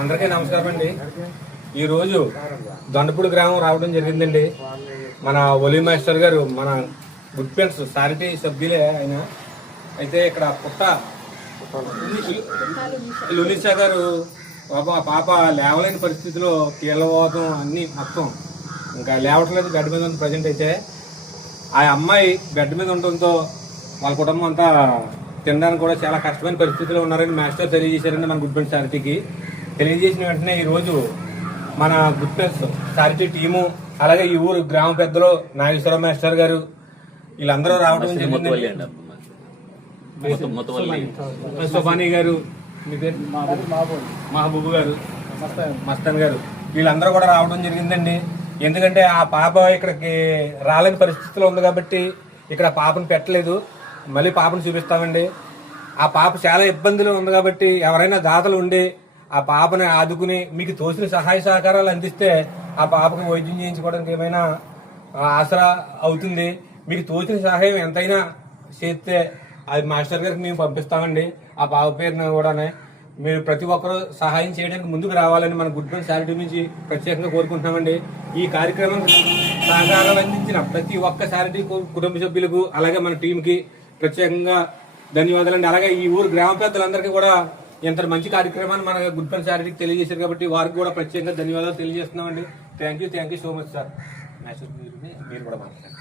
అందరికీ నమస్కారం అండి. ఈరోజు దొండపూడి గ్రామం రావడం జరిగిందండి. మన ఒలి మాస్టర్ గారు మన గుడ్ ఫ్రెండ్స్ సారిటీ సభ్యులే ఆయన. అయితే ఇక్కడ పుట్ట లునిషా గారు పాప లేవలేని పరిస్థితిలో కీళ్ళవాతం అన్నీ మొత్తం ఇంకా లేవట్లేదు, గడ్డ మీద ఉంది ప్రజెంట్. అయితే ఆ అమ్మాయి గడ్డ మీద ఉండటంతో వాళ్ళ కుటుంబం అంతా తినడానికి కూడా చాలా కష్టమైన పరిస్థితిలో ఉన్నారని మాస్టర్ తెలియజేశారండి మన గుడ్ ఫ్రెండ్స్ చారిటీకి. తెలియజేసిన వెంటనే ఈరోజు మన గుడ్ ఫ్రెండ్స్ చారిటీ టీము, అలాగే ఈ ఊరు గ్రామ పెద్దలు నాగేశ్వర మాస్టర్ గారు వీళ్ళందరూ రావడం జరిగింది. సుబానీ గారు, మీ పేరు మహబూబ్ గారు, మస్తాన్ గారు, వీళ్ళందరూ కూడా రావడం జరిగిందండి. ఎందుకంటే ఆ పాప ఇక్కడికి రాలేని పరిస్థితిలో ఉంది కాబట్టి ఇక్కడ పాపను పెట్టలేదు. మళ్ళీ పాపను చూపిస్తామండి. ఆ పాప చాలా ఇబ్బందులు ఉంది కాబట్టి ఎవరైనా దాతలు ఉండి ఆ పాపని ఆదుకుని మీకు తోసిన సహాయ సహకారాలు అందిస్తే ఆ పాపకు వైద్యం చేయించుకోవడానికి ఏమైనా ఆసరా అవుతుంది. మీకు తోచిన సహాయం ఎంతైనా చేస్తే అది మాస్టర్ గారికి మేము పంపిస్తామండి. ఆ పాప పేరును కూడానే మీరు ప్రతి ఒక్కరూ సహాయం చేయడానికి ముందుకు రావాలని మన గుడ్ ఫ్రెండ్స్ చారిటీ నుంచి ప్రత్యేకంగా కోరుకుంటున్నామండి. ఈ కార్యక్రమం సహకారాలు అందించిన ప్రతి ఒక్క చారిటీ కుటుంబ సభ్యులకు అలాగే మన టీంకి ప్రత్యేకంగా ధన్యవాదాలండి. అలాగే ఈ ఊరు గ్రామ పెద్దలందరికీ కూడా ఎంత మంచి కార్యక్రమాన్ని మన గుడ్ ఫ్రెండ్స్ చారిటీకి తెలియజేశారు కాబట్టి వారికి కూడా ప్రత్యేకంగా ధన్యవాదాలు తెలియజేస్తున్నామండి. Thank you so much sir. మీరు కూడా మాట్లాడండి.